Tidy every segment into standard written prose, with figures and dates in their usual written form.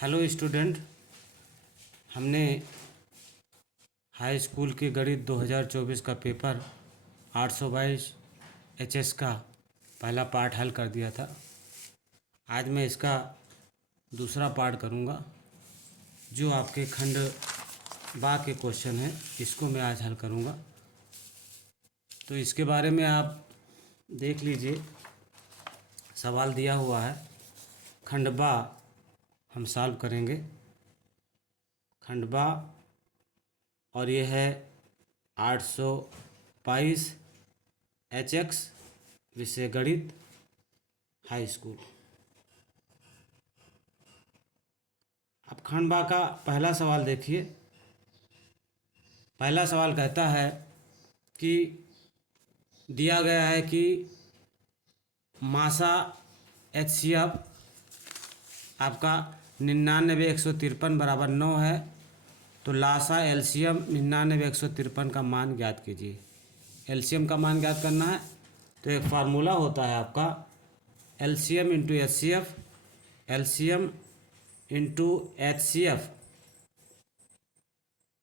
Hello student, हमने high school के गणित 2024 का पेपर 822 एचएस का पहला पार्ट हल कर दिया था। आज मैं इसका दूसरा पार्ट करूँगा। जो आपके खंड बा के क्वेश्चन हैं इसको मैं आज हल करूँगा। तो इसके बारे में आप देख लीजिए, सवाल दिया हुआ है। खंड बा हम सॉल्व करेंगे। खंड बा और ये है 822 HX विषय गणित हाई स्कूल। अब खंड बा का पहला सवाल देखिए। पहला सवाल कहता है कि दिया गया है कि मासा HCF आपका 99,153 बराबर 9 है। तो लासा LCM 99,153 का मान ज्ञात कीजिए। LCM का मान ज्ञात करना है तो एक फार्मूला होता है आपका LCM into HCF, LCM into HCF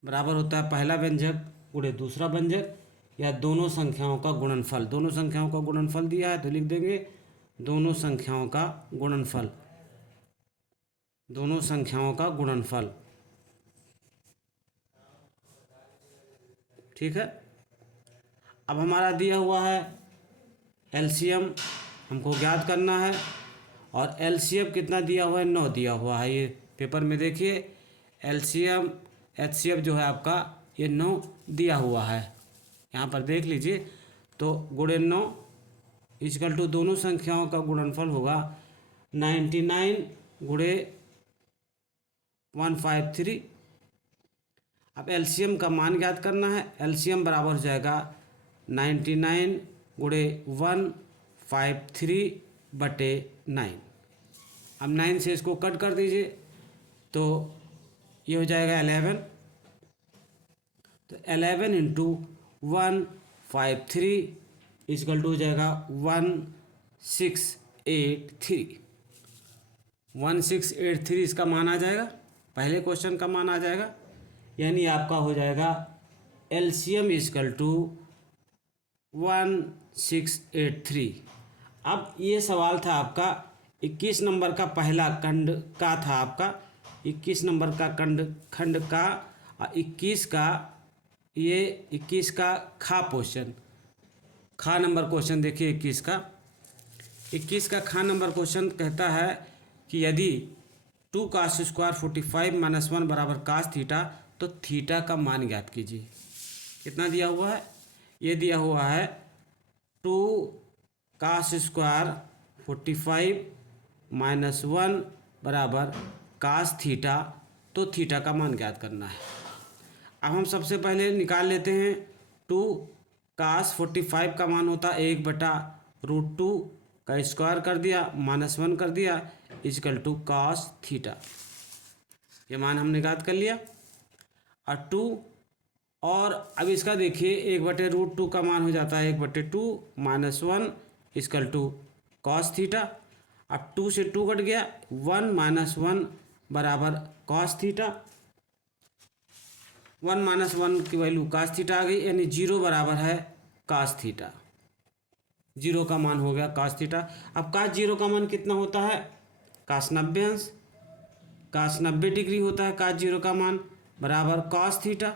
बराबर होता है पहला व्यंजक गुणे दूसरा व्यंजक या दोनों संख्याओं का गुणनफल। दोनों संख्याओं का गुणनफल दिया है तो लिख देंगे दोनों संख्याओं का गुणनफल। दोनों संख्याओं का गुणनफल, ठीक है। अब हमारा दिया हुआ है LCM हमको ज्ञात करना है और LCM कितना दिया हुआ है, 9 दिया हुआ है। ये पेपर में देखिए LCM HCF जो है आपका ये 9 दिया हुआ है। यहाँ पर देख लीजिए तो गुणे 9 इक्वल टू दोनों संख्याओं का गुणनफल होगा 99 गुणे 153। अब LCM का मान ज्ञात करना है। LCM बराबर हो जाएगा 99 गुणे 153/9। अब 9 से इसको कट कर दीजिए तो ये हो जाएगा 11। तो 11 इंटू 153 इक्वल टू हो जाएगा 1683। 1683 इसका मान आ जाएगा, पहले क्वेश्चन का मान आ जाएगा। यानी आपका हो जाएगा LCM इक्वल टू 1683। अब ये सवाल था आपका 21 नंबर का, पहला खंड का था आपका 21 नंबर का खंड का 21 का, ये 21 का खा क्वेश्चन, खा नंबर क्वेश्चन देखिए 21 का खा नंबर क्वेश्चन कहता है कि यदि 2 cos स्क्वायर 45 माइनस 1 बराबर कास थीटा तो थीटा का मान ज्ञात कीजिए। कितना दिया हुआ है, ये दिया हुआ है 2 cos स्क्वायर 45 माइनस 1 बराबर कास थीटा, तो थीटा का मान ज्ञात करना है। अब हम सबसे पहले निकाल लेते हैं 2 cos 45 का मान होता है 1/√2 का स्क्वायर कर दिया माइनस 1 कर दिया इक्वल टू cos थीटा। ये मान हमने ज्ञात कर लिया। और 2 और अब इसका देखिए 1/√2 का मान हो जाता है 1/2 minus 1 equal to cos theta. अब 2 से 2 कट गया, 1 माइनस 1 बराबर cos थीटा। 1 माइनस 1 की वैल्यू cos थीटा आ गई, यानी 0 बराबर है cos थीटा। 0 का मान हो गया cos थीटा। अब cos 0 का मान कितना होता है, cos 90 अंश, cos 90 डिग्री होता है cos 0 का मान बराबर cos थीटा।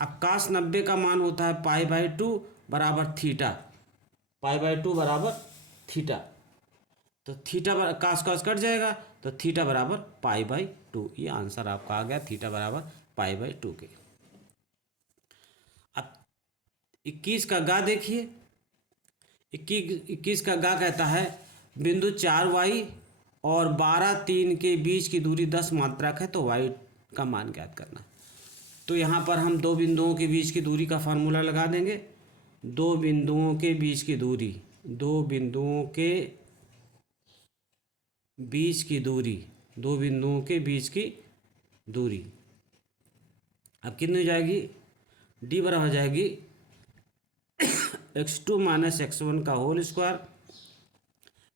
अब cos 90 का मान होता है π/2 बराबर थीटा, π/2 बराबर थीटा। तो थीटा cos cos कट जाएगा तो थीटा बराबर π/2। ये आंसर आपका आ गया, थीटा बराबर π/2 के। अब 21 का गा देखिए। 21 का गा कहता है बिंदु 4y और 12 के बीच की दूरी 10 मात्रक है तो y का मान ज्ञात करना। तो यहाँ पर हम दो बिंदुओं के बीच की दूरी का फार्मूला लगा देंगे। दो बिंदुओं के बीच की दूरी, दो बिंदुओं के बीच की दूरी, दो बिंदुओं के बीच की दूरी अब कितनी हो जाएगी, d बराबर हो जाएगी x2 माइनस x1 का whole square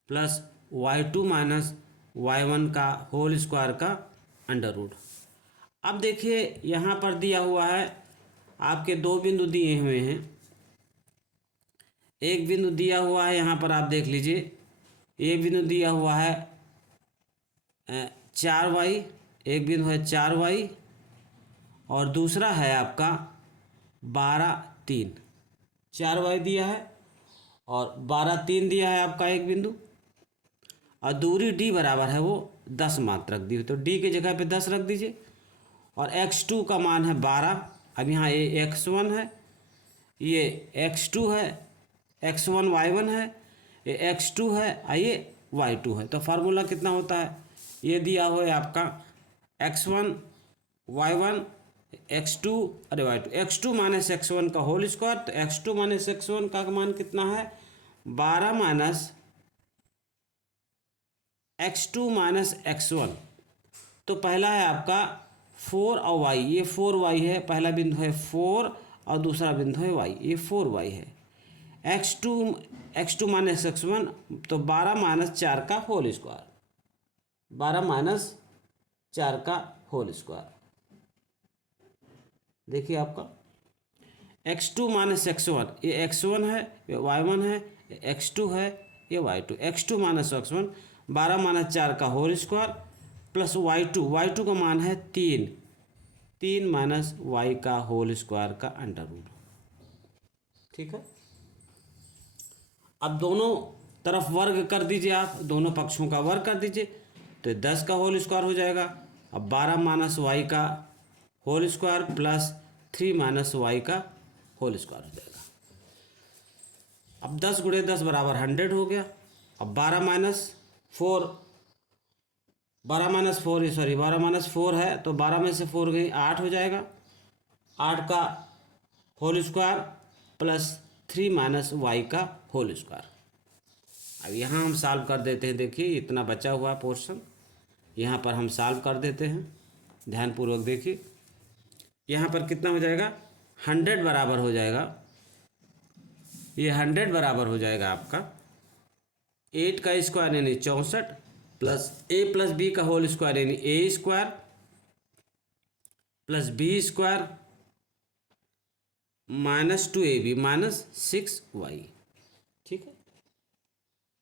plus y2 minus y1 का होल स्क्वायर का अंडर रूट। अब देखिए यहाँ पर दिया हुआ है आपके दो बिंदु दिए हुए हैं। एक बिंदु दिया हुआ है यहाँ पर आप देख लीजिए, एक बिंदु दिया हुआ है 4y, एक बिंदु है 4y और दूसरा है आपका 12 3। 4y दिया है और 12 3 दिया है आपका एक बिंदु, और दूरी d बराबर है वो 10 मात्रक दी हुई, तो d की जगह पे 10 रख दीजिए। और x2 का मान है 12। अब यहाँ ये x1 है, ये x2 है, x1 y1 है, ये x2 है और ये y2 है। तो फार्मूला कितना होता है, ये दिया हुआ है आपका x1 y1 x2 अरे y2, x2 माइनस x1 का होल स्क्वायर। तो x2 माइनस x1 का मान कितना है 12 माइनस x2 माइनस x1। तो पहला है आपका 4 और y, ये 4y है, पहला बिंदु है 4 और दूसरा बिंदु है y, ये 4y है। x2 माइनस x1 तो 12 माइनस 4 का होल स्क्वायर, 12 माइनस 4 का होल स्क्वायर। देखिए आपका x2 माइनस x1, ये x1 है, ये y1 है, ये x2 है, ये y2। x2 minus x1 12 minus 4 का होल स्क्वायर प्लस y2 का मान है 3 माइनस y का होल स्क्वायर का अंडर रूट। ठीक है, अब दोनों तरफ वर्ग कर दीजिए, आप दोनों पक्षों का वर्ग कर दीजिए तो 10 का होल स्क्वायर हो जाएगा। अब 12 माइनस y का whole square plus 3 minus y का होल स्क्वायर हो जाएगा। अब 10 गुणे 10 बराबर 100 हो गया। अब 12 माइनस 4 है तो 12 में से 4 गई 8 हो जाएगा। 8 का whole square plus 3 minus y का होल स्क्वायर। अब यहाँ हम सॉल्व कर देते हैं। देखिए इतना बचा हुआ पोर्शन यहाँ पर हम सॉल्व कर देते हैं, ध्यानपूर्वक देखिए। यहाँ पर कितना हो जाएगा 100 बराबर हो जाएगा, ये 100 बराबर हो जाएगा आपका 8 का स्क्वायर यानी 64 प्लस a प्लस बी का होल स्क्वायर यानी a square plus b square minus 2ab minus 6y। ठीक है,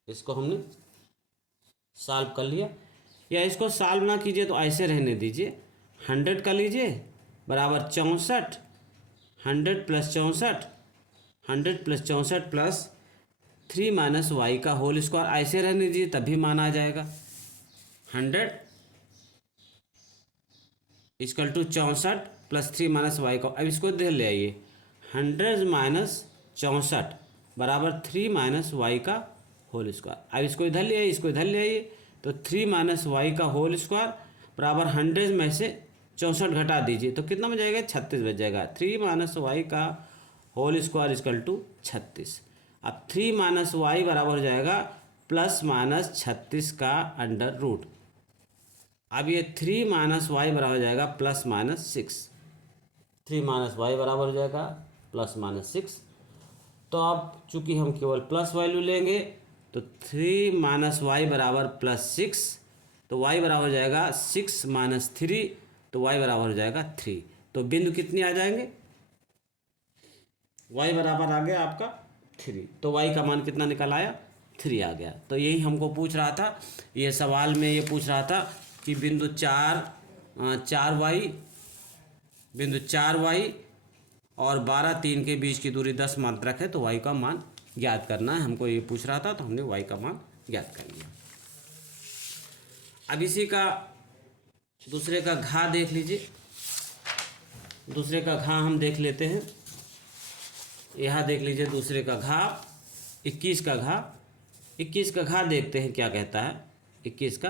इसको हमने सॉल्व कर लिया। या इसको सॉल्व ना कीजिए तो ऐसे रहने दीजिए, 100 का लीजिए बराबर 64, 100 plus 64, 100 plus 64 plus 3 minus y का होल स्क्वायर, ऐसे रहने दीजिए तभी मान आ जाएगा। 100 equal to 64 plus 3 minus y का, अब इसको इधर ले आइए, 100 माइनस 64 बराबर 3 माइनस वाई का होल स्क्वायर। अब इसको इधर ले आइए, इसको इधर ले आइए, तो 3 माइनस वाई का होल स्क्वायर बराबर 100 में से 64 घटा दीजिए तो कितना बच जाएगा 36 बच जाएगा। 3 माइनस वाई का होल स्क्वायर इक्वल टू 36। अब 3 माइनस वाई बराबर हो जाएगा प्लस माइनस 36 का अंडर रूट। अब ये 3 माइनस वाई बराबर हो जाएगा प्लस माइनस 6, 3 माइनस वाई बराबर हो जाएगा प्लस माइनस 6। तो अब चूंकि हम केवल प्लस वैल्यू लेंगे तो 3 माइनस वाई बराबर प्लस 6, तो वाई बराबर हो जाएगा 6 माइनस 3, तो वाई बराबर हो जाएगा 3। तो बिंदु कितनी आ जाएंगे, वाई बराबर आ गया आपका 3, तो वाई का मान कितना निकल आया 3 आ गया। तो यही हमको पूछ रहा था, ये सवाल में ये पूछ रहा था कि बिंदु 4 वाई और 12 3 के बीच की दूरी 10 मात्रक है, तो वाई का मान ज्ञात करना है। हमको ये पूछ रहा था तो हमने वाई का मान ज्ञात कर लिया। अब इसी का दूसरे का घा देख लीजिए, दूसरे का घा हम देख लेते हैं। यहाँ देख लीजिए दूसरे का घा 21 का घा, 21 का घा देखते हैं क्या कहता है। 21 का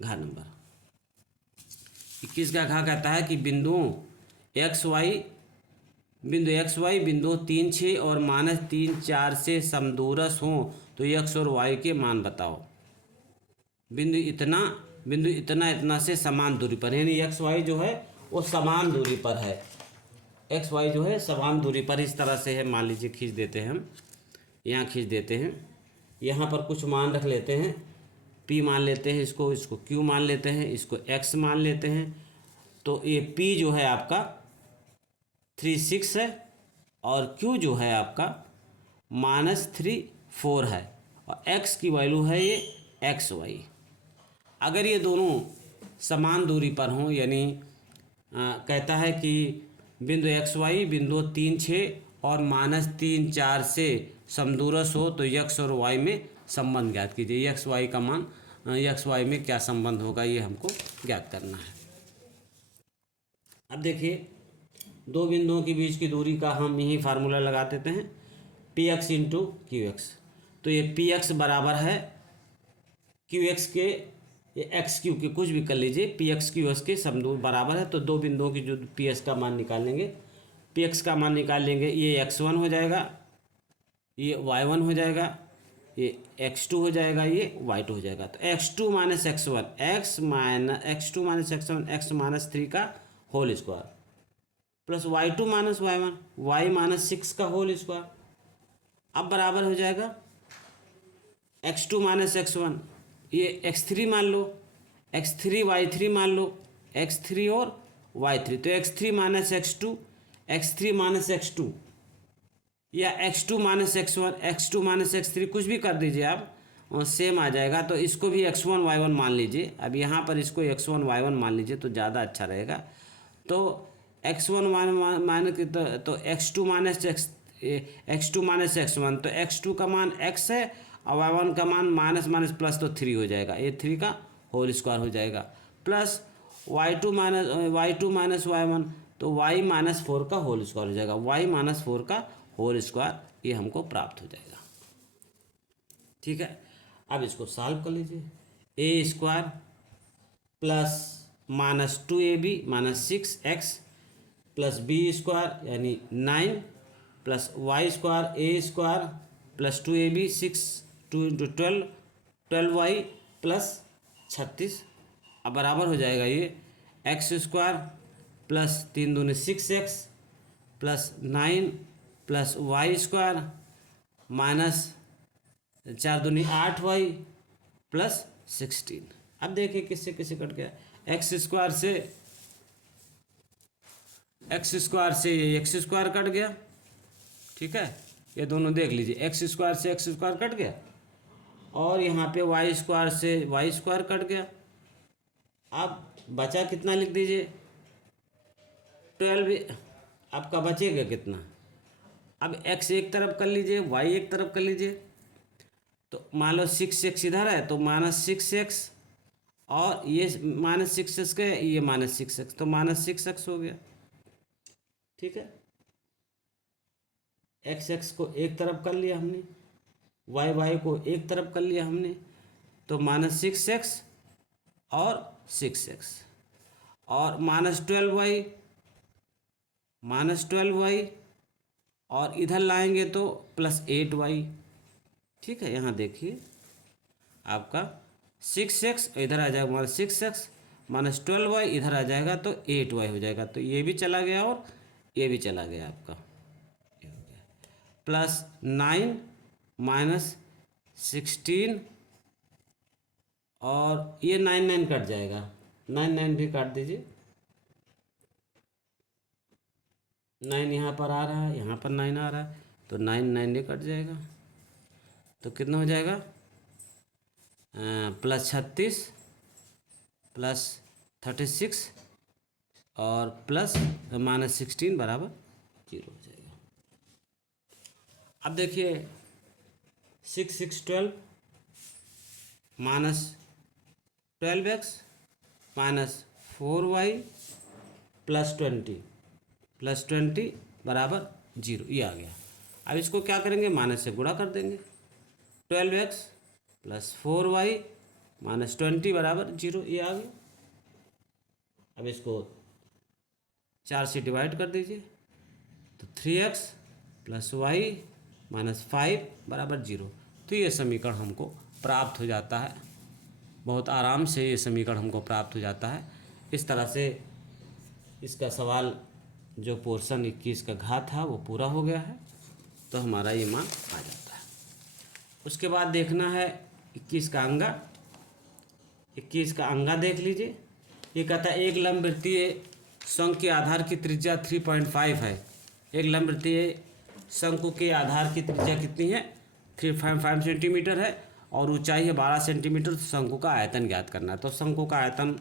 घा नंबर 21 का घा कहता है कि बिंदुओं एक्स वाई बिंदु 3 6 और माइनस 3 4 से समदूरस हों तो एक्स और वाई के मान बताओ। बिंदु इतना से समान दूरी पर, यानी एक्स वाई जो है वो समान दूरी पर है, एक्स वाई जो है समान दूरी पर इस तरह से है। मान लीजिए खींच देते हैं हम, यहाँ खींच देते हैं, यहाँ पर कुछ मान रख लेते हैं, P p मान लेते हैं, इसको q मान लेते हैं, इसको x मान लेते हैं। तो ये p जो है आपका 36 है और q जो है आपका -34 है और x की वैल्यू है ये xy। अगर ये दोनों समान दूरी पर हों, यानी कहता है कि बिंदु XY बिंदु 3, 6 और -3, 4 से समदूरस्थ हो तो x और y में संबंध ज्ञात कीजिए। XY का मान XY में क्या संबंध होगा ये हमको ज्ञात करना है। अब देखिए दो बिंदुओं के बीच की दूरी का हम यही फार्मूला लगा देते हैं, px इंटू qx। तो ये px बराबर है qx के, ये एक्स क्यू के कुछ भी कर लीजिए, पी एक्स क्यू एस के समदूर बराबर है। तो दो बिंदुओं की जो पी एस का मान निकालेंगे, पी एक्स का मान निकाल लेंगे, ये x1 हो जाएगा, ये y1 हो जाएगा, ये x2 हो जाएगा, ये y2 हो जाएगा। तो x2 minus x1 x minus 3 का whole square plus y2 minus y1 y minus 6 का होल स्क्वायर। अब बराबर हो जाएगा x2 माइनस x1, ये x3 मान लो, x3 y3 मान लो, x3 और y3। तो x3 minus x2, x3 minus x2 या x2 minus x1, x2 minus x3 कुछ भी कर दीजिए आप, और सेम आ जाएगा। तो इसको भी x1 y1 मान लीजिए। अब यहाँ पर इसको x1 y1 मान लीजिए तो ज़्यादा अच्छा रहेगा। तो x1 मान के तो x2 माइनस x1, तो x2 का मान x है और y1 का मान माइनस माइनस प्लस तो 3 हो जाएगा, ये 3 का होल स्क्वायर हो जाएगा, प्लस y2 माइनस y1 तो y माइनस 4 का होल स्क्वायर हो जाएगा, y माइनस 4 का होल स्क्वायर ये हमको प्राप्त हो जाएगा। ठीक है, अब इसको सॉल्व कर लीजिए। A square plus minus 2ab minus 6x plus B square यानी 9 plus Y square A square plus 2ab 6 2 into 12y plus 36। अब बराबर हो जाएगा ये एक्स स्क्वायर प्लस 3 दूनी 6x plus 9 plus Y square minus 4 दूनी 8y प्लस 16। अब देखिए किससे किससे कट गया, एक्स स्क्वायर से एक्स स्क्वायर कट गया। ठीक है, ये दोनों देख लीजिए, एक्स स्क्वायर से एक्स स्क्वायर कट गया और यहाँ पे वाई स्क्वायर से वाई स्क्वायर कट गया। अब बचा कितना लिख दीजिए 12। आपका बचेगा कितना, अब x एक तरफ कर लीजिए, y एक तरफ कर लीजिए। तो मान लो 6x इधर है तो माइनस 6x और ये माइनस 6x का ये माइनस 6x, तो माइनस 6x हो गया। ठीक है, x को एक तरफ कर लिया हमने, y को एक तरफ कर लिया हमने, तो माइनस 6x और 6x और माइनस 12y और इधर लाएंगे तो प्लस 8y। ठीक है, यहाँ देखिए आपका 6x इधर आ जाएगा माइनस 6x माइनस 12y इधर आ जाएगा तो 8y हो जाएगा। तो ये भी चला गया और ये भी चला गया आपका, ये हो गया प्लस 9 माइनस 16 और ये 9 कट जाएगा, 9 भी काट दीजिए। 9 यहाँ पर आ रहा है, यहाँ पर 9 आ रहा है, तो 9 ये कट जाएगा। तो कितना हो जाएगा प्लस 36 प्लस 36 और प्लस माइनस 16 बराबर 0 हो जाएगा। अब देखिए 6 12 minus 12x minus 4y plus 20 बराबर 0, ये आ गया। अब इसको क्या करेंगे, माइनस से गुणा कर देंगे, 12x प्लस 4y माइनस 20 बराबर 0, ये आ गया। अब इसको 4 से डिवाइड कर दीजिए, तो 3x प्लस y माइनस 5 बराबर 0। तो ये समीकरण हमको प्राप्त हो जाता है, बहुत आराम से ये समीकरण हमको प्राप्त हो जाता है। इस तरह से इसका सवाल जो पोर्शन 21 का घात था वो पूरा हो गया है, तो हमारा ये मान आ जाता है। उसके बाद देखना है 21 का अंगा। 21 का अंगा देख लीजिए। ये कहता है एक लंबवृत्तीय शंकु के आधार की त्रिज्या 3.5 है। एक लंबवृत्तीय शंकु के आधार की त्रिज्या कितनी है? 3.5 सेंटीमीटर है और ऊंचाई है 12 सेंटीमीटर। तो शंकु का आयतन ज्ञात करना है। तो शंकु का आयतन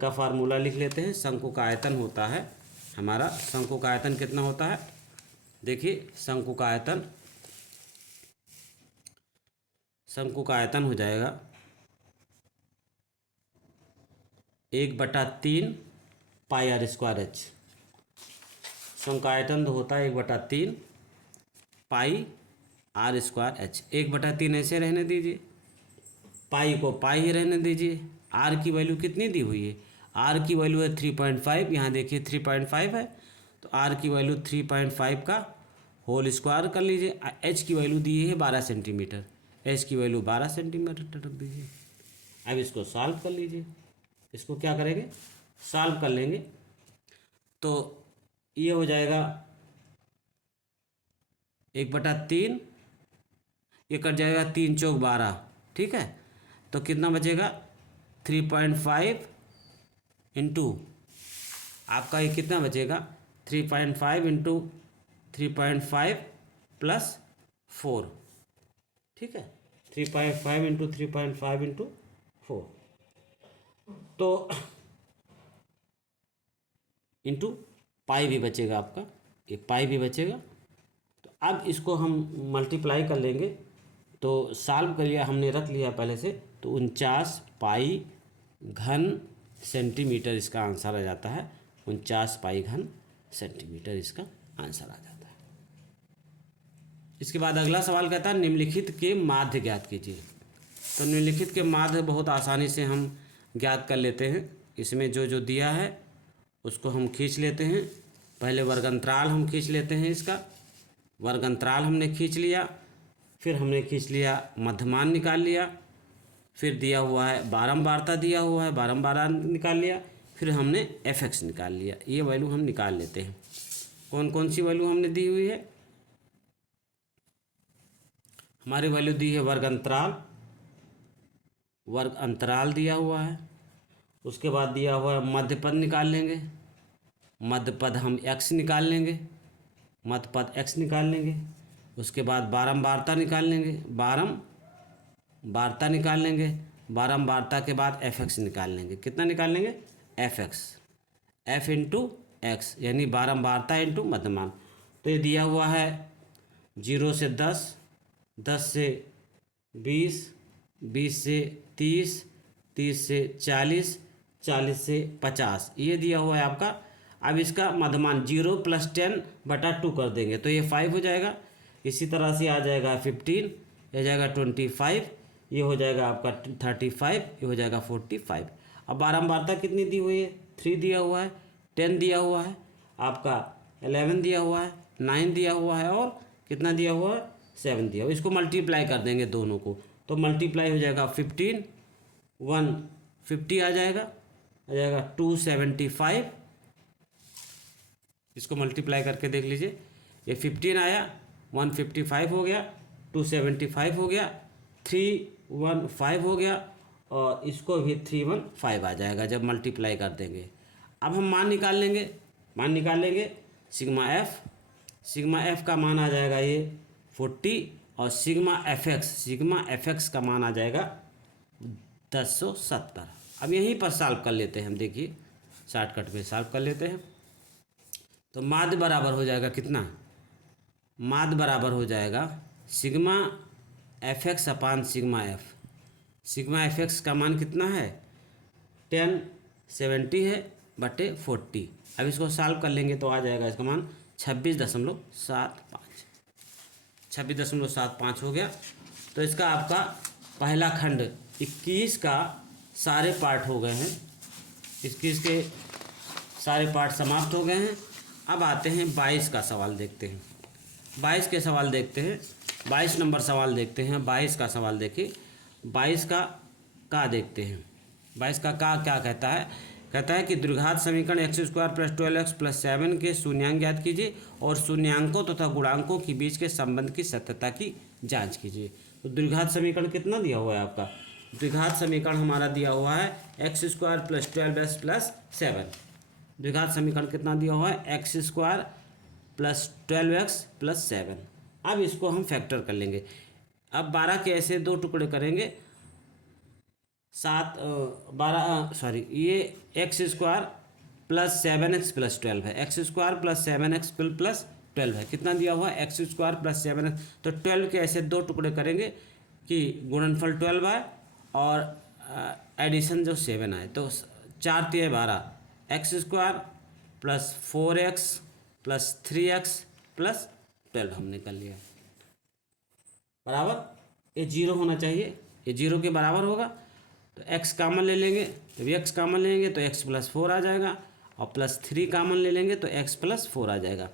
का फार्मूला लिख लेते हैं। शंकु का आयतन होता है हमारा, शंकु का आयतन कितना होता है? देखिए शंकु का आयतन हो जाएगा 1/3 पाई आर स्क्वायर एच। शंकु का आयतन तो होता है 1/3 पाई आर स्क्वायर एच। 1/3 ऐसे रहने दीजिए, पाई को पाई ही रहने दीजिए। आर की वैल्यू कितनी दी हुई है? आर की वैल्यू है 3.5। यहाँ देखिए 3.5 है, तो आर की वैल्यू 3.5 का होल स्क्वायर कर लीजिए। एच की वैल्यू दी है 12 सेंटीमीटर। एच की वैल्यू 12 सेंटीमीटर रख दीजिए। अब इसको सॉल्व कर लीजिए। इसको क्या करेंगे? सॉल्व कर लेंगे। तो ये हो जाएगा 1/3, ये कट जाएगा 3 चौक 12, ठीक है। तो कितना बचेगा? 3.5 इंटू आपका ये कितना बचेगा? 3.5 इंटू 3.5 प्लस 4, ठीक है। 3.5 इंटू 3.5 इंटू 4, तो इंटू पाई भी बचेगा आपका, ये पाई भी बचेगा। तो अब इसको हम मल्टीप्लाई कर लेंगे। तो सॉल्व कर लिया हमने, रख लिया पहले से। तो 49 पाई घन सेंटीमीटर इसका आंसर आ जाता है। 49 पाई घन सेंटीमीटर इसका आंसर आ जाता है। इसके बाद अगला सवाल कहता है निम्नलिखित के माध्य ज्ञात कीजिए। तो निम्नलिखित के माध्य बहुत आसानी से हम ज्ञात कर लेते हैं। इसमें जो जो दिया है उसको हम खींच लेते हैं। पहले वर्गंतराल हम खींच लेते हैं। इसका वर्गंतराल हमने खींच लिया, फिर हमने खींच लिया मध्यमान निकाल लिया, फिर दिया हुआ है बारंबारता, दिया हुआ है बारंबार निकाल लिया, फिर हमने fx निकाल लिया। ये वैल्यू हम निकाल लेते हैं। कौन कौन सी वैल्यू हमने दी हुई है? हमारी वैल्यू दी है वर्ग अंतराल दिया हुआ है। उसके बाद दिया हुआ है मध्यपद निकाल लेंगे। मध्यपद हम x निकाल लेंगे, मध्यपद x निकाल लेंगे। उसके बाद बारंबारता निकाल लेंगे, बारंबारता निकाल लेंगे। बारंबारता के बाद fx निकाल लेंगे। कितना निकाल लेंगे? fx, f इंटू एक्स, यानी बारंबारता इंटू मध्यमान। तो ये दिया हुआ है 0 से 10, 10 से 20, 20 से 30, 30 से 40, 40 से 50, ये दिया हुआ है आपका। अब इसका मध्यमान 0 + 10/2 कर देंगे तो ये 5 हो जाएगा। इसी तरह से आ जाएगा 15, ये हो जाएगा 25, ये हो जाएगा आपका 35, ये हो जाएगा 45। अब बारंबारता कितनी दी हुई है? 3 दिया हुआ है, 10 दिया हुआ है, आपका 11 दिया हुआ है, 9 दिया हुआ है, और कितना दिया हुआ है? 7 दिया हुआ। इसको मल्टीप्लाई कर देंगे दोनों को, तो मल्टीप्लाई हो जाएगा 15, 150 आ जाएगा 275। इसको मल्टीप्लाई करके देख लीजिए। ये 15 आया, 155 हो गया, 275 हो गया, 315 हो गया, और इसको भी 315 आ जाएगा जब मल्टीप्लाई कर देंगे। अब हम मान निकाल लेंगे सिग्मा एफ का मान आ जाएगा ये 40, और सिग्मा एफ एक्स का मान आ जाएगा 1070। अब यहीं पर सॉल्व कर लेते हैं हम, देखिए शॉर्टकट में सॉल्व कर लेते हैं। तो माध्य बराबर हो जाएगा कितना? माध्य बराबर हो जाएगा सिग्मा एफ एक्स अपान sigma F. Sigma F x का मान कितना है? 1070 है बटे 40। अब इसको सॉल्व कर लेंगे तो आ जाएगा इसका मान 26.75। 26.75 हो गया। तो इसका आपका पहला खंड 21 का सारे पार्ट हो गए हैं। 21 के सारे पार्ट समाप्त हो गए हैं। अब आते हैं 22 का सवाल देखते हैं। 22 के सवाल देखते हैं। 22 नंबर सवाल देखते हैं। 22 का सवाल देखिए। 22 का देखते हैं। 22 का क्या कहता है? कहता है कि द्विघात समीकरण x² + 12x + 7 के शून्यांक ज्ञात कीजिए और शून्यांकों तथा गुणांकों के बीच के संबंध की सत्यता की जांच कीजिए। तो द्विघात समीकरण कितना दिया हुआ है आपका? द्विघात समीकरण हमारा दिया हुआ है x square plus 12x plus 7। द्विघात समीकरण कितना दिया हुआ है x square plus 12x plus 7। अब इसको हम फैक्टर कर लेंगे। अब 12 के ऐसे दो टुकड़े करेंगे, 12 ये x square plus 7x plus 12 है, x square plus 7x plus 12 है। कितना दिया हुआ है एक्स स्क्वायर प्लस 7x, तो 12 के ऐसे दो टुकड़े करेंगे कि गुणनफल 12 है और एडिशन जो 7 आए, तो 4 3 12 x square plus 4x plus 3x plus 12 हमने कर लिया बराबर। ये जीरो होना चाहिए, ये जीरो के बराबर होगा। तो x कामन ले लेंगे, जब x कामन लेंगे तो x प्लस 4 आ जाएगा, और प्लस 3 कामन ले लेंगे तो x प्लस 4 आ जाएगा।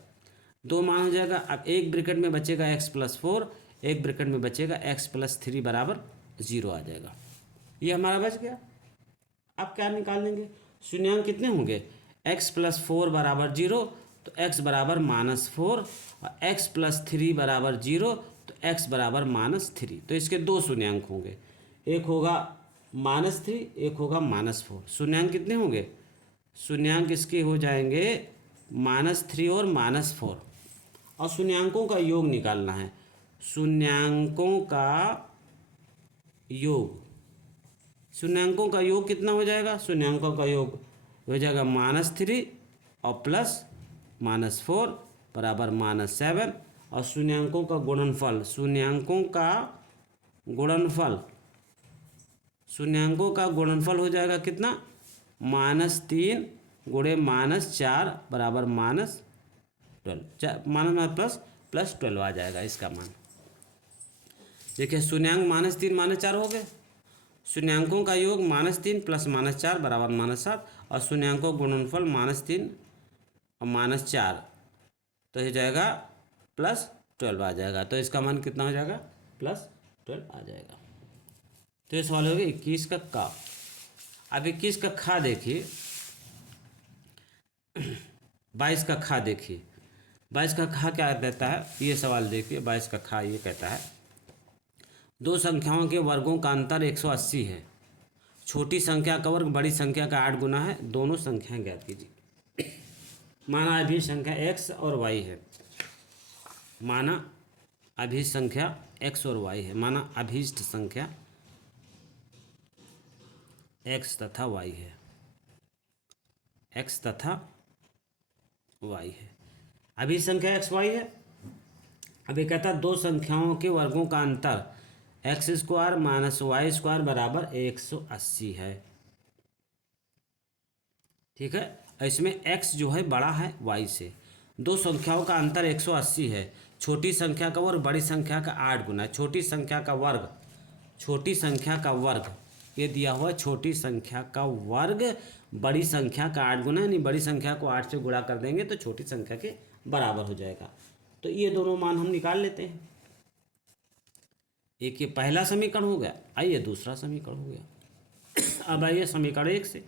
दो मान हो जाएगा। अब एक ब्रैकेट में बचेगा x प्लस 4, एक ब्रैकेट में बचेगा x प्लस 3 बराबर 0 आ जाएगा। ये हमारा बच गया। अब क्या निकाल लेंगे, शून्यांक कितने होंगे, x प्लस 4 बराबर 0 तो x बराबर -4, और x प्लस 3 बराबर 0 तो x बराबर -3। तो इसके दो शून्यांक होंगे, एक होगा -3, एक होगा -4। शून्यांक कितने होंगे, शून्यांक इसके हो जाएंगे -3 और -4, और शून्यांकों का योग निकालना है। शून्यांकों का योग, शून्यांकों का योग कितना हो जाएगा, शून्यांकों का योग हो जाएगा -3 और प्लस -4 बराबर -7, और शून्यांकों का गुणनफल, शून्यांकों का गुणनफल हो जाएगा कितना, -3 गुणे -4 बराबर -12 प्लस 12 आ जाएगा इसका मान। देखिए शून्यांक -3 -4 हो गए, शून्यांकों का योग -3 प्लस -4 बराबर -7, और शून्यांकों गुणनफल -3 और -4 तो हो जाएगा +12 आ जाएगा। तो इसका मान कितना हो जाएगा, +12 आ जाएगा। तो ये सवाल हो गया 21 का का। अब 21 का खा देखिए, 22 का खा देखिए। 22 का खा क्या देता है, ये सवाल देखिए। 22 का खा ये कहता है दो संख्याओं के वर्गों का अंतर 180 है, छोटी संख्या का वर्ग बड़ी संख्या का 8 गुना है, दोनों संख्याएं ज्ञात कीजिए। माना अभी संख्या x और y है, माना अभी संख्या x और y है, माना अभीष्ट संख्या x तथा y है, x तथा y है। अभी संख्या x y है। अभी कहता है दो संख्याओं के वर्गों का अंतर x square minus y square बराबर 180 है। ठीक है, इसमें x जो है बड़ा है y से। दो संख्याओं का अंतर 180 है, छोटी संख्या का वर्ग बड़ी संख्या का 8 गुना है। छोटी संख्या का वर्ग, छोटी संख्या का वर्ग ये दिया हुआ है, छोटी संख्या का वर्ग बड़ी संख्या का 8 गुना, यानी बड़ी संख्या को 8 से गुणा कर देंगे तो छोटी संख्या के बराबर हो जाएगा। तो ये दोनों मान हम निकाल लेते हैं। एक ये पहला समीकरण हो गया, आइए दूसरा समीकरण हो गया। अब आइए समीकरण 1 से,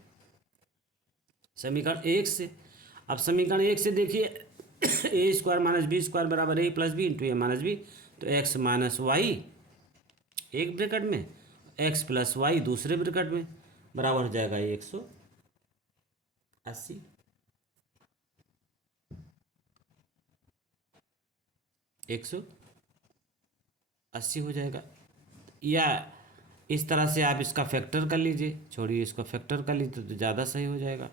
समीकरण 1 से। अब समीकरण 1 से देखिए ए स्क्वायर माइनस बी स्क्वायर बराबर ए प्लस बी इंटू ए माइनस बी, तो एक्स माइनस वाई एक ब्रैकेट में, एक्स प्लस वाई दूसरे ब्रैकेट में बराबर हो जाएगा 180। एक 180 हो जाएगा। या इस तरह से आप इसका फैक्टर कर लीजिए, छोड़िए इसको फैक्टर कर लीजिए तो ज़्यादा सही हो जाएगा।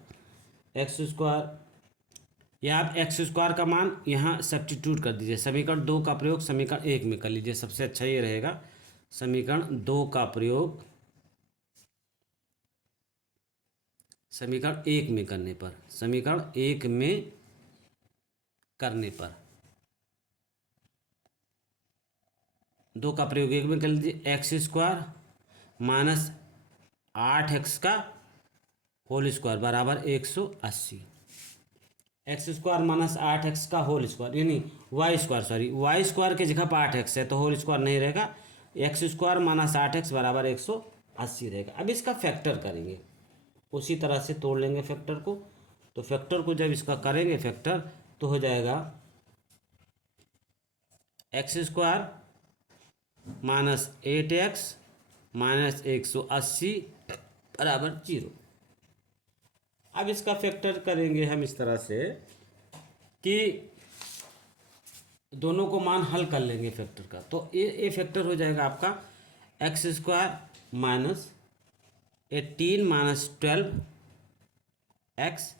एक्स स्क्वायर, या आप एक्स स्क्वायर का मान यहाँ सब्स्टिट्यूट कर दीजिए। समीकरण 2 का प्रयोग समीकरण 1 में कर लीजिए, सबसे अच्छा ये रहेगा। समीकरण 2 का प्रयोग समीकरण 1 में करने पर, समीकरण 1 में करने पर 2 का प्रयोग 1 में कर लीजिए। एक्स स्क्वायर माइनस 8x का होल स्क्वायर बराबर 180। एक्स स्क्वायर माइनस 8x का होल स्क्वायर यानी y square, sorry y square के जगह पर 8x है तो होल स्क्वायर नहीं रहेगा। एक्स स्क्वायर माइनस 8x बराबर 180 रहेगा। अब इसका फैक्टर करेंगे, उसी तरह से तोड़ लेंगे फैक्टर को। तो फैक्टर को जब इसका करेंगे फैक्टर तो हो जाएगा x square minus 8x minus 180 बराबर 0। अब इसका फैक्टर करेंगे हम इस तरह से कि दोनों को मान हल कर लेंगे फैक्टर का। तो ये फैक्टर हो जाएगा आपका x square minus 18 minus 12 x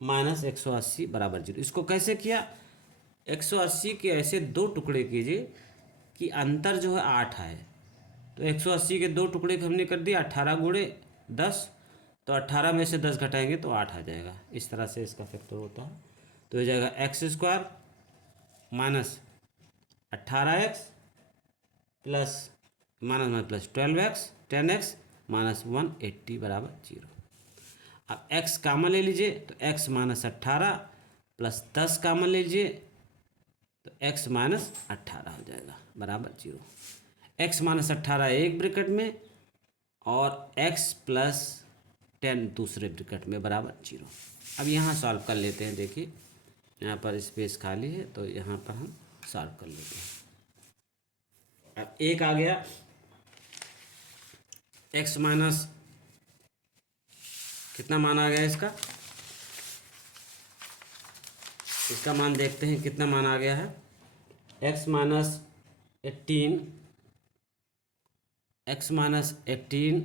minus 180 बराबर 0। इसको कैसे किया? 180 के ऐसे दो टुकड़े कीजिए कि अंतर जो है 8 है। तो 180 के दो टुकड़े हमने कर दिया 18 गुणे 10, तो 18 में से 10 घटाएंगे तो 8 आ जाएगा। इस तरह से इसका फैक्टर होता है। तो हो जाएगा x square minus 18x plus minus plus 12x 10x minus 180 बराबर 0। अब x कामन ले लीजिए तो x माइनस 18 प्लस 10 कामन ले लीजिए तो x माइनस 18 हो जाएगा बराबर 0। x माइनस 18 एक ब्रैकेट में और x प्लस 10 दूसरे ब्रैकेट में बराबर 0। अब यहाँ सॉल्व कर लेते हैं। देखिए यहाँ पर स्पेस खाली है तो यहाँ पर हम सॉल्व कर लेते हैं। अब एक आ गया x माइनस कितना मान आ गया इसका मान देखते हैं कितना मान आ गया है। x माइनस 18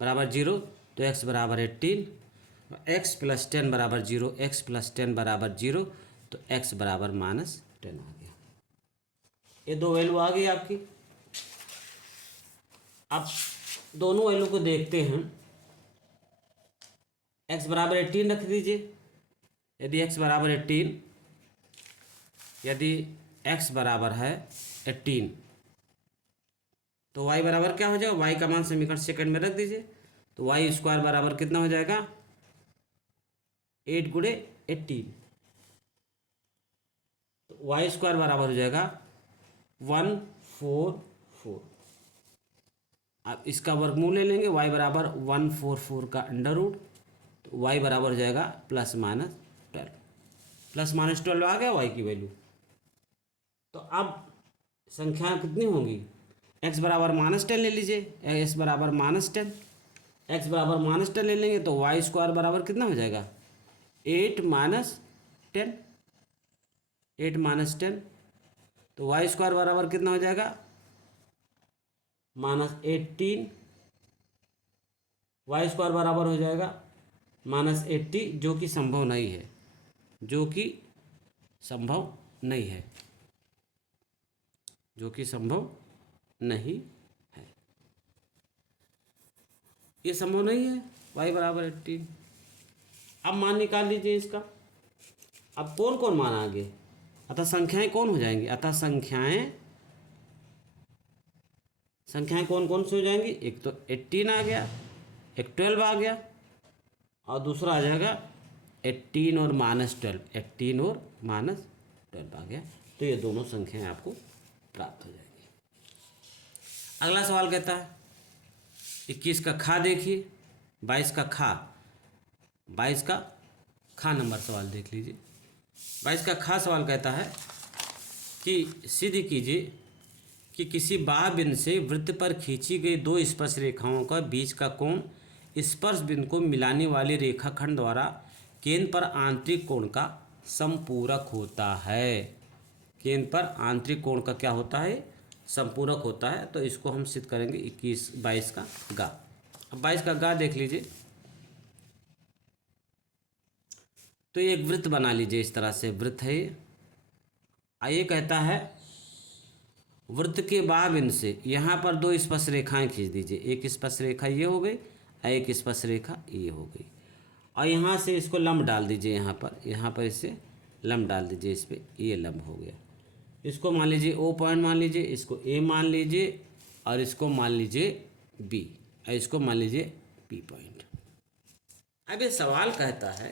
बराबर 0 तो x बराबर 18, x प्लस 10 बराबर 0, x प्लस 10 बराबर 0 तो x बराबर माइनस 10 आ गया। ये दो वैल्यू आ गई आपकी। अब दोनों वैल्यू को देखते हैं। x बराबर 18 रख दीजिए। यदि x बराबर 18, यदि x बराबर है 18 तो y बराबर क्या हो जाएगा? y का मान समीकरण सेकंड में रख दीजिए। तो y स्क्वायर बराबर कितना हो जाएगा? 8 गुणे 18। तो y स्क्वायर बराबर हो जाएगा 144। अब इसका वर्गमूल ले लेंगे। y बराबर 144 का अंडर रूट, तो y बराबर हो जाएगा प्लस माइनस 12। प्लस माइनस 12 आ गया y की वैल्यू। तो अब संख्या कितनी होंगी? x बराबर माइनस 10 ले लीजिए। x बराबर माइनस 10, x बराबर माइनस 10 ले लेंगे तो y स्क्वायर बराबर कितना हो जाएगा? 8 माइनस 10, 8 माइनस 10 तो y स्क्वायर बराबर कितना हो जाएगा? माइनस 18। y स्क्वायर बराबर हो जाएगा माइनस 80, जो कि संभव नहीं है, जो कि संभव नहीं है, जो कि संभव नहीं है। ये संभव नहीं है y बराबर 18। अब मान निकाल लीजिए इसका। अब कौन कौन मान आ गए? अतः संख्याएं कौन हो जाएंगी? अतः संख्याएं कौन कौन से हो जाएंगी? एक तो 18 आ गया, एक 12 आ गया और दूसरा आ जाएगा 18 और माइनस 12। 18 और माइनस 12 आ गया। तो ये दोनों संख्याएं आपको प्राप्त हो जाएगी। अगला सवाल कहता है 21 का खा देखिए, 22 का खा। 22 का खा नंबर सवाल देख लीजिए। 22 का खा सवाल कहता है कि सिद्ध कीजिए कि किसी बाह्य बिंदु से वृत्त पर खींची गई दो स्पर्श रेखाओं का बीच का कोण स्पर्श बिंदु को मिलाने वाले रेखाखंड द्वारा केंद्र पर आंतरिक कोण का संपूरक होता है। केंद्र पर आंतरिक कोण का क्या होता है? संपूरक होता है। तो इसको हम सिद्ध करेंगे 22 का गा। अब 22 का गा देख लीजिए। तो एक वृत्त बना लीजिए। इस तरह से वृत्त है ये। ये कहता है वृत्त के बाह्य बिंदु से यहाँ पर दो स्पर्श रेखाएं खींच दीजिए। एक स्पर्श रेखा ये हो गई और एक स्पर्श रेखा ये हो गई। और यहाँ से इसको लंब डाल दीजिए। यहाँ पर इसे लंब डाल दीजिए। इस पर ये लंब हो गया। इसको मान लीजिए ओ पॉइंट मान लीजिए, इसको ए मान लीजिए और इसको मान लीजिए बी और इसको मान लीजिए पी पॉइंट। अब ये सवाल कहता है,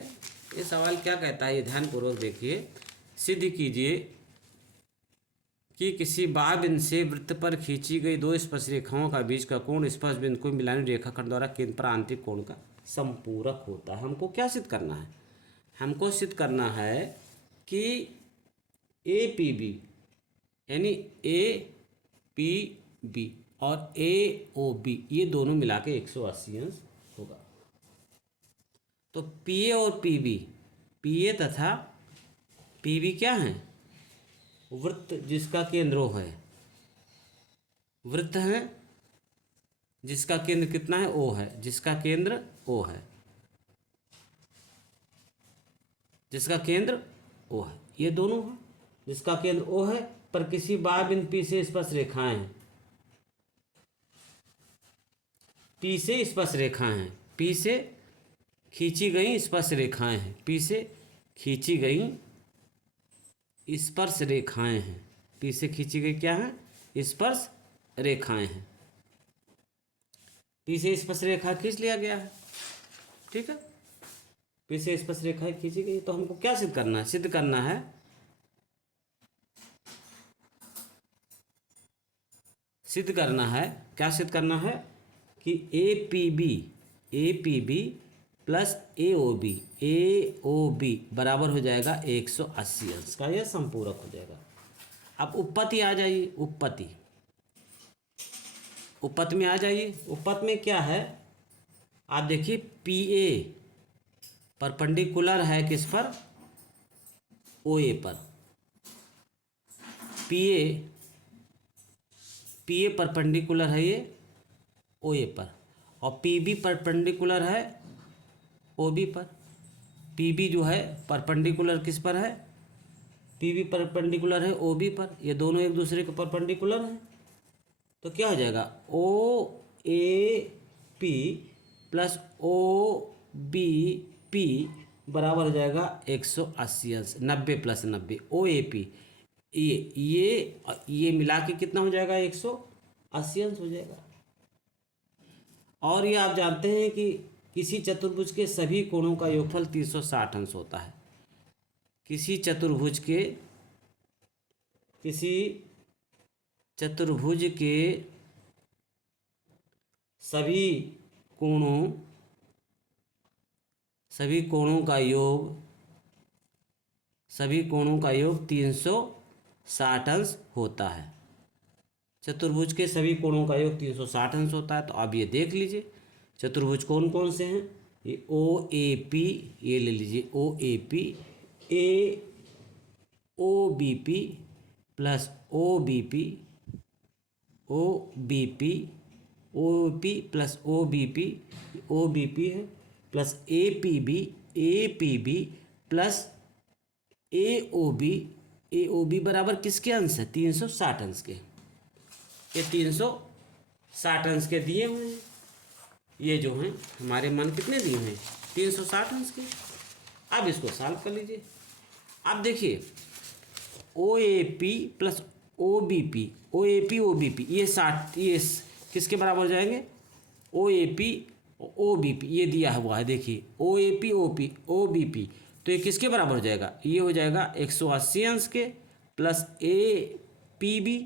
ये सवाल क्या कहता है ये ध्यानपूर्वक देखिए। सिद्ध कीजिए कि किसी बाह्य बिंदु से वृत्त पर खींची गई दो स्पर्श रेखाओं का बीच का कोण स्पर्श बिंदु को मिलाने रेखाखंड द्वारा केंद्र पर आंतरिक कोण का संपूरक होता है। हमको क्या सिद्ध करना है? हमको सिद्ध करना है कि ए पी बी यानी ए पी बी और ए ओ बी, ये दोनों मिला के 180 अंश होगा। तो पी ए और पी बी, पी ए तथा पी बी क्या है? वृत्त जिसका केंद्र ओ है, वृत्त है जिसका केंद्र कितना है? ओ है, जिसका केंद्र ओ है, जिसका केंद्र ओ है, ये दोनों है जिसका केंद्र ओ है, पर किसी बाह्य बिंदु पी से स्पर्श रेखाएं हैं, पी से स्पर्श रेखाएं हैं, पी से खींची गई स्पर्श रेखाएं हैं, पी से खींची गई स्पर्श रेखाएं हैं, पी से खींची गई क्या है? स्पर्श रेखाएं हैं, पी से स्पर्श रेखा खींच लिया गया है, ठीक है, पी से स्पर्श रेखाएं खींची गई। तो हमको क्या सिद्ध करना है? सिद्ध करना है, सिद्ध करना है, क्या सिद्ध करना है? कि A P B plus A O B बराबर हो जाएगा 180 अंश का, यह संपूरक हो जाएगा। अब उपपत्ति आ जाइए, उपपत्ति में आ जाइए। उपपत्ति में क्या है? आप देखिए, पी ए परपेंडिकुलर है किस पर? ओ ए पर। पी ए परपेंडिकुलर है ये ओ ए पर, और पी बी परपेंडिकुलर है ओ बी पर। पी बी जो है परपेंडिकुलर किस पर है? पी बी परपेंडिकुलर है ओ बी पर, ये दोनों एक दूसरे के परपेंडिकुलर हैं। तो क्या हो जाएगा? O A P plus O B P बराबर हो जाएगा 180 अंश, 90 प्लस 90, ओ ए पी, ये मिला के कितना हो जाएगा? 180 अंश हो जाएगा। और ये आप जानते हैं कि किसी चतुर्भुज के सभी कोणों का योगफल 360 अंश होता है। किसी चतुर्भुज के सभी कोणों का योग 360 अंश होता है। चतुर्भुज के सभी कोणों का योग 360 अंश होता है। तो अब ये देख लीजिए चतुर्भुज कौन कौन से हैं। ये ओ ए पी, ये ले लीजिए O A P, A O B P plus O B P, O B P, O P plus O B P है, plus A P B plus A O B बराबर किसके अंश है? 360 अंश के। ये 360 अंश के दिए हुए हैं। ये जो हैं हमारे मन कितने दिए हैं? 360 अंश के। अब इसको सॉल्व कर लीजिए। अब देखिए O A P plus O B P, O A P O B P, ये किसके बराबर हो जाएंगे? O A P O B P, ये दिया हुआ है देखिए, O A P O B P, तो ये किसके बराबर हो जाएगा? ये हो जाएगा 180 अंश के plus A P B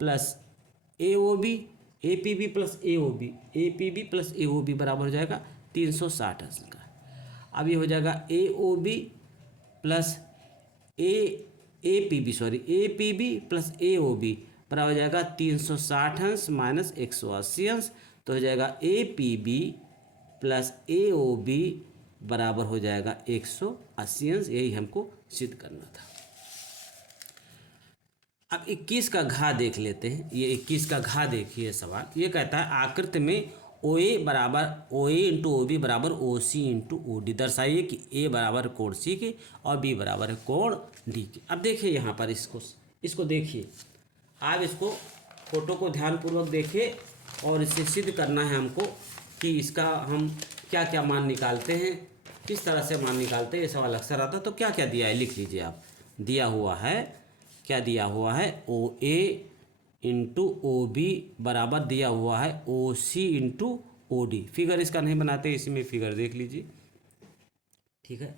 plus A O B, A P B plus A O B, A P B plus A O B बराबर हो जाएगा 360 अंश का। अब ये हो जाएगा A O B plus A P B plus A O B बराबर हो जाएगा 360 अंश माइनस 180 अंश, तो हो जाएगा A P B plus A O B बराबर हो जाएगा 180 अंश। यही हमको सिद्ध करना था। अब 21 का घा देख लेते हैं। ये 21 का घा देखिए सवाल। ये कहता है आकृति में ओ ए बराबर ओ ए इंटू ओ बी बराबर ओ सी इंटू ओ डी। दर्शाइए कि ए बराबर कोण सी के और बी बराबर है कोण डी के। अब देखिए यहाँ पर इसको देखिए, आप इसको फोटो को ध्यानपूर्वक देखिए और इसे सिद्ध करना है हमको कि इसका हम क्या क्या मान निकालते हैं, किस तरह से मान निकालते हैं। ये सवाल अक्सर आता है। तो क्या क्या दिया है लिख लीजिए आप। दिया हुआ है, क्या दिया हुआ है? ओ ए इंटू ओ बी बराबर दिया हुआ है ओ सी इंटू ओ डी। फिगर इसका नहीं बनाते, इसी में फिगर देख लीजिए, ठीक है।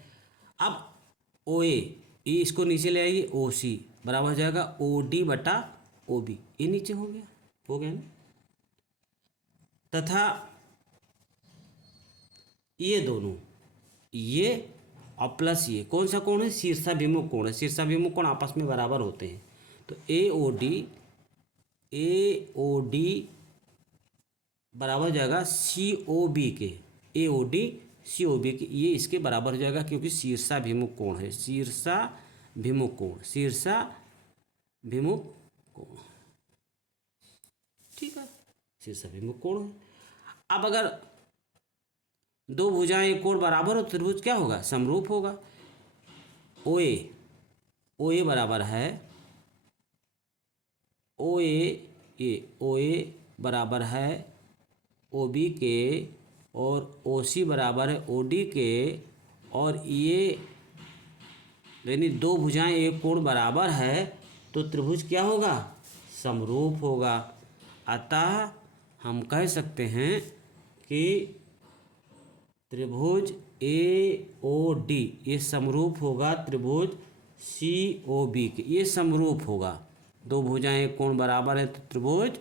अब ओ ए, इसको नीचे ले आइए, ओ सी बराबर हो जाएगा ओ डी बटा ओ बी। ये नीचे हो गया ना। तथा ये दोनों, ये और प्लस ये कौन सा कोण है? शीर्षाभिमुख कोण है। शीर्षाभिमुख कोण आपस में बराबर होते हैं। तो ए ओ डी बराबर हो जाएगा COB के, AOD COB के, ये इसके बराबर हो जाएगा क्योंकि शीर्षाभिमुख कोण है, शीर्षाभिमुख कोण, शीर्षाभिमुख कोण, ठीक है, शीर्षाभिमुख कोण है। अब अगर दो भुजाएं एक कोण बराबर हो, त्रिभुज क्या होगा, समरूप होगा। OA बराबर है, OA बराबर है OB के, और OC बराबर है OD के, और ये यानी दो भुजाएं एक कोण बराबर है तो त्रिभुज क्या होगा, समरूप होगा। अतः हम कह सकते हैं कि त्रिभुज AOD ये समरूप होगा त्रिभुज COB के, ये समरूप होगा। दो भुजाएं एक कोण बराबर है तो त्रिभुज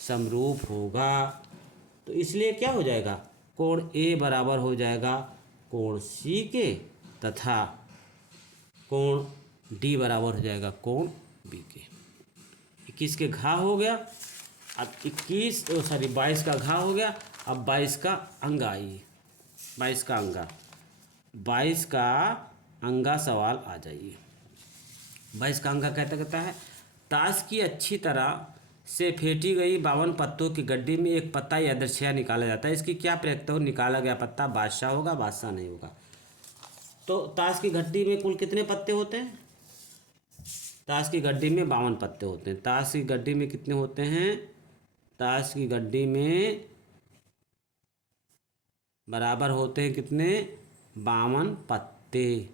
समरूप होगा। तो इसलिए क्या हो जाएगा, कोण A बराबर हो जाएगा कोण C के, तथा कोण D बराबर हो जाएगा कोण B के। 21 के घा हो गया, अब 22 का घा हो गया। अब 22 का अंगा आइए, 22 का अंगा सवाल आ जाइए। 22 का अंगा कहता है, ताश की अच्छी तरह से फेंटी गई 52 पत्तों की गड्डी में एक पत्ता या दृश्या निकाला जाता है। इसकी क्या प्रयोक्ता हो, निकाला गया पत्ता बादशाह होगा, बादशाह नहीं होगा। तो ताश की गड्डी में कुल कितने पत्ते होते हैं, ताश की गड्डी में 52 पत्ते होते हैं। ताश की गड्डी में कितने होते हैं, ताश की गड्डी में बराबर होते हैं कितने, 52 पत्ते।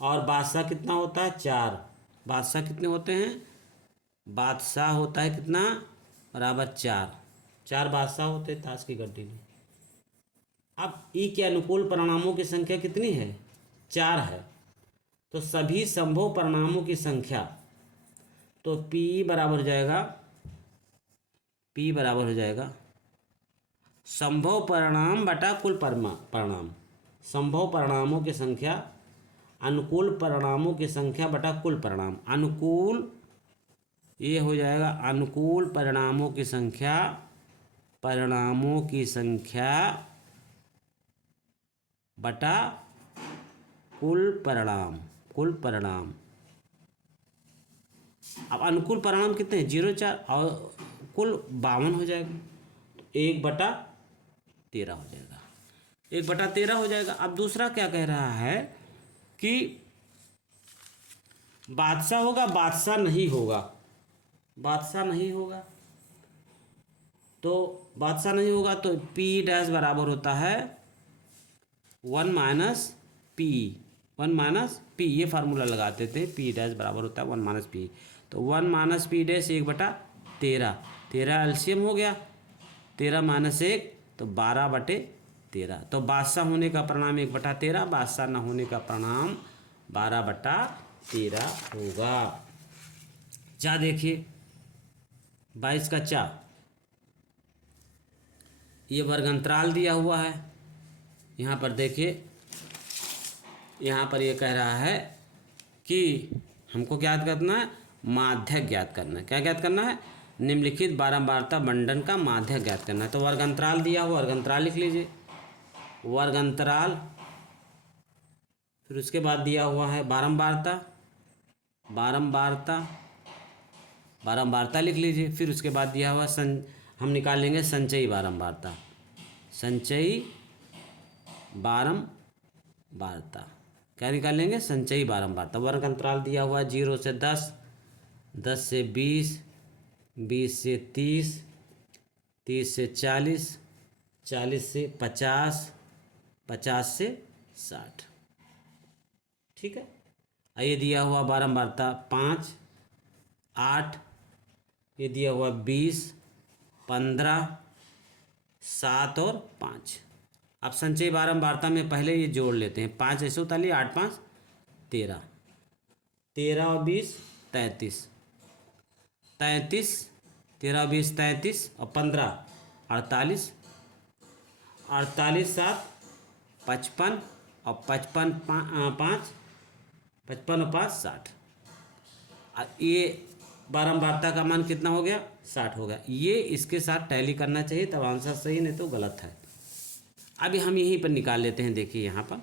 और बादशाह कितना होता है, 4। बादशाह कितने होते हैं, बादशाह होता है कितना, बराबर 4 बादशाह होते हैं ताश की गड्डी में। अब ई के अनुकूल परिणामों की संख्या कितनी है, 4 है। तो सभी संभव परिणामों की संख्या, तो P बराबर हो जाएगा संभव परिणाम बटा कुल परिणाम। संभव परिणामों की संख्या अनुकूल परिणामों की संख्या बटा कुल परिणाम। अनुकूल ये हो जाएगा अनुकूल परिणामों की संख्या बटा कुल परिणाम। अब अनुकूल परिणाम कितने हैं, 0 4, और कुल 52 हो जाएगा, तो 1/13 हो जाएगा, 1/13 हो जाएगा। अब दूसरा क्या कह रहा है कि बादशाह होगा, बादशाह नहीं होगा। तो बादशाह नहीं होगा तो P' बराबर होता है 1 - P, ये फार्मूला लगाते थे, P' बराबर होता है 1 - P। तो 1 - P' 1/13, 13 एलसीएम हो गया, 13 - 1 तो 12/13। तो बादशाह होने का परिणाम 1/13, बादशाह न होने का परिणाम 12/13 होगा। चा देखिए 22 का चा, ये वर्गंतराल दिया हुआ है। यहाँ पर देखिए, यहाँ पर ये कह रहा है कि हमको क्या करना है, माध्यक ज्ञात करना है। क्या ज्ञात करना है, निम्नलिखित बारंबारता बंटन का माध्यक ज्ञात करना है। तो वर्गंतराल दिया हुआ, वर्गंतराल लिख लीजिए, वर्गंतराल। फिर उसके बाद दिया हुआ है बारंबारता लिख लीजिए। फिर उसके बाद दिया हुआ हम निकाल लेंगे संचयी बारंबारता, क्या निकाल लेंगे, संचयी बारंबारता। वर्ग अंतराल दिया हुआ 0 से 10, 10 से 20, 20 से 30, 30 से 40, 40 से 50, 50 से 60, ठीक है। ये दिया हुआ बारंबारता 5, 8, ये दिया हुआ 20, 15, 7 और 5। अब संचयी बारंबारता में पहले ये जोड़ लेते हैं, 5 ऐसे उतार लिए, 8 5 13, 13 और 20 33, 33, 13 और 20 33 और 15 48, 48 7 55 और 55 5 55 और 5 60। ये बारंबारता का मान कितना हो गया, 60 हो गया। ये इसके साथ टैली करना चाहिए तब आंसर सही, नहीं तो गलत है। अभी हम यहीं पर निकाल लेते हैं। देखिए यहाँ पर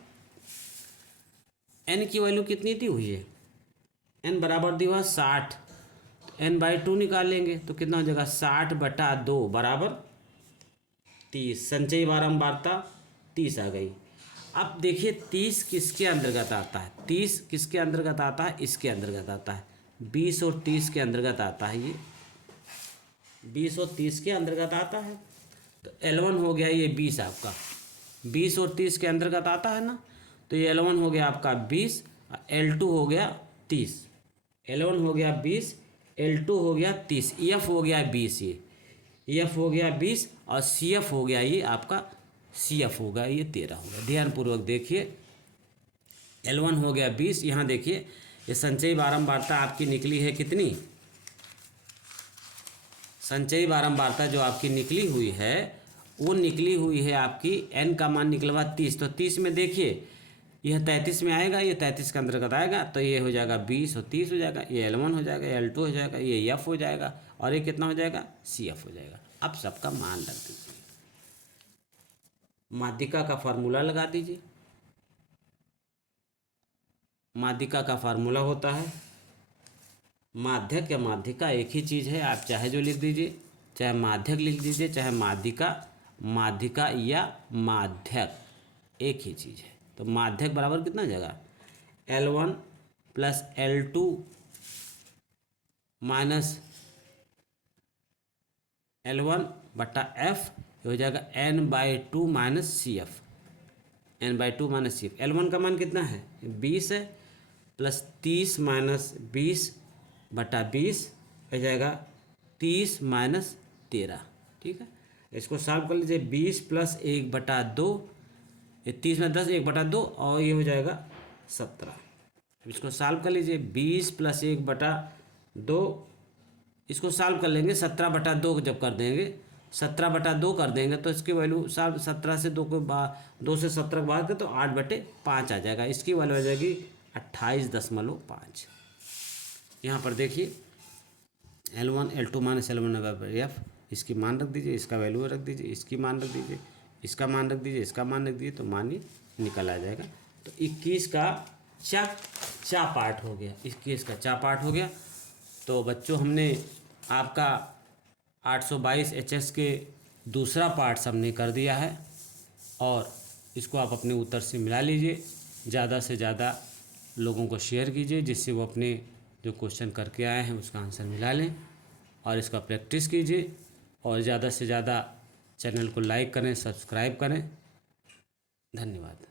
n की वैल्यू कितनी दी हुई है, n बराबर दी हुआ 60, n/2 निकाल लेंगे तो कितना हो जाएगा 60/2 बराबर 30। संचयी बारंबारता 30 आ गई। अब देखिए 30 किसके अंतर्गत आता है, 30 किसके अंतर्गत आता है, इसके अंतर्गत आता है। 20 और 30 के अंतर्गत आता है, ये 20 और 30 के अंतर्गत आता है। तो L1 हो गया ये 20 आपका, 20 और 30 के अंतर्गत आता है ना, तो ये L1 हो गया आपका 20, L2 हो गया 30। L1 हो गया 20, L2 हो गया 30, EF हो गया 20, ये EF हो गया 20 और CF हो गया ये आपका, CF होगा ये 13 होगा। ध्यानपूर्वक देखिए, L1 हो गया 20, यहाँ देखिए ये संचयी बारंबारता आपकी निकली है कितनी, संचयी बारंबारता जो आपकी निकली हुई है वो निकली हुई है आपकी, n का मान निकलवा 30, तो 30 में देखिए यह 33 में आएगा, ये 33 के अंतर्गत आएगा, तो ये हो जाएगा 20 और 30 हो जाएगा, ये L1 हो जाएगा, L2 हो जाएगा, ये F हो जाएगा और ये कितना हो जाएगा, CF हो जाएगा। अब सबका मान रख दीजिए, माध्यिका का फार्मूला लगा दीजिए। माध्यिका का फार्मूला होता है, माध्यक या माध्यिका एक ही चीज़ है, आप चाहे जो लिख दीजिए, चाहे माध्यक लिख दीजिए, चाहे माध्यिका, माध्यिका या माध्यक एक ही चीज़ है। तो माध्यक बराबर कितना हो जाएगा, L1 plus L2 minus L1 बटा F हो जाएगा n/2 minus CF, n/2 minus CF। L1 का मान कितना है 20 है, प्लस 30 माइनस 20 बटा 20 हो जाएगा 30 माइनस 13। ठीक है, इसको सॉल्व कर लीजिए, 20 प्लस 1/2, ये 30 में 10, 1/2 और ये हो जाएगा 17। इसको सॉल्व कर लीजिए, 20 प्लस 1/2, इसको सॉल्व कर लेंगे, 17/2 जब कर देंगे, 17/2 कर देंगे तो इसकी वैल्यू 17 से 2 को 2 से 17 बाद के तो 8/5 आ जाएगा। इसकी वैल्यू आ जाएगी 28.5। यहाँ पर देखिए L1 L2 माइनस L1/F, इसकी मान रख दीजिए, इसका वैल्यू रख दीजिए, इसकी मान रख दीजिए, इसका मान रख दीजिए, इसका मान रख दीजिए, तो मान ही निकल आ जाएगा। तो 21 का चा पार्ट हो गया, 21 का चा पार्ट हो गया। तो बच्चों हमने आपका 822 HS के दूसरा पार्ट हमने कर दिया है और इसको आप अपने उत्तर से मिला लीजिए, ज़्यादा से ज़्यादा लोगों को शेयर कीजिए जिससे वो अपने जो क्वेश्चन करके आए हैं उसका आंसर मिला लें, और इसका प्रैक्टिस कीजिए और ज़्यादा से ज़्यादा चैनल को लाइक करें, सब्सक्राइब करें। धन्यवाद।